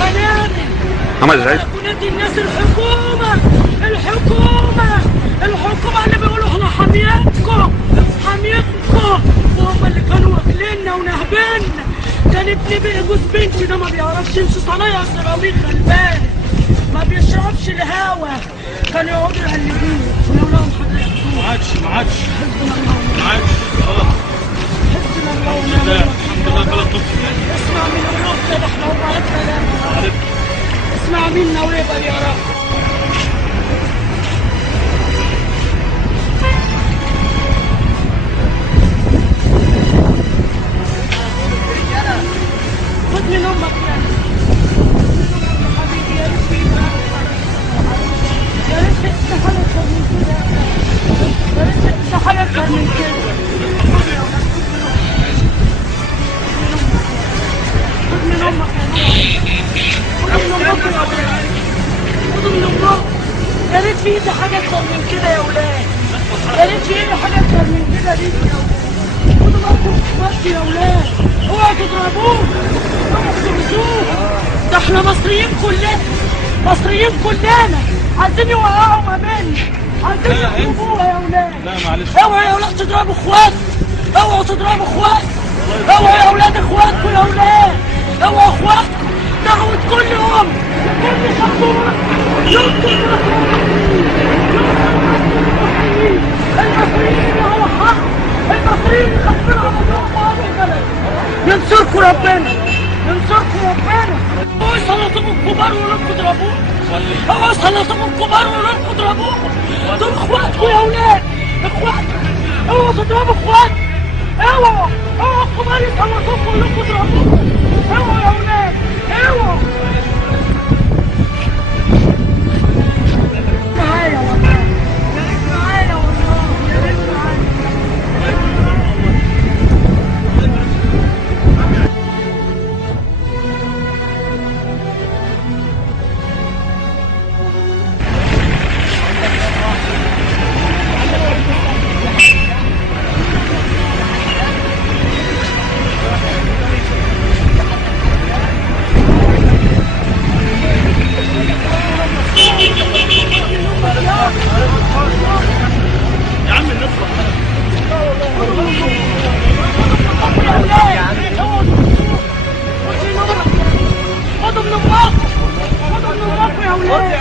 قنابل. محمد سعيد ونادي الناس الحكومة الحكومة اللي بيقولوا احنا حاميتكم وهم اللي كانوا واكليننا ونهبنا. كان ابني بقى جوز بنتي ده ما بيعرفش يمشي صنايع سيراميك غلبان، ما بيشربش الهوا، كانوا يقعدوا يقلبوه ولو لهم حاجة ياخدوه. ما عادش حسبنا الله خلاص. حسبنا الله ونعم الوكيل. اسمع من الروح كده احنا هم عرفنا. اسمع منا ويبقى يا رب. خد من امك يا حبيبي، يا ريت فيك يا ريت تستحل اكتر من كده، يا ريت تستحل اكتر من كده. خد من امك يا خد من امك. يا ريت في ايدي حاجه اكتر من كده يا ولاد، يا ريت في ايدي حاجه اكتر من كده ليك يا ولاد. خدوا بالكم بس يا ولاد، اوعوا تضربوه، اوعوا تضربوه. ده احنا مصريين كلنا عايزين يوقعوا ما بيننا، عايزين يضربوها يا ولاد. لا معلش، اوعوا يا ولاد تضربوا اخوات، اوعوا تضربوا اخوات، اوعوا يا ولاد اخواتكم يا ولاد، اوعوا اخواتكم. دعوة كل ام لكل خطوة ينصر المصريين على حق، المصريين اللي خايفين على ذوق البلد. ينصركم ربنا، ينصركم ربنا. اوعوا يسلطوكم الكبار ويقولوا اضربوه، اوعوا يسلطوكم الكبار ويقولوا اضربوه. دول اخواتكم يا ولاد، اخواتكم. اوعوا تضربوا اخواتكم، اوعوا الكبار يسلطوكم ويقولوا اضربوه. اوعوا يا ولاد، اوعوا. معايا والله، يا ريت معايا والله، يا ريت معايا. يا عم الناس خدوا من امكم، خدوا من امكم يا ولاد.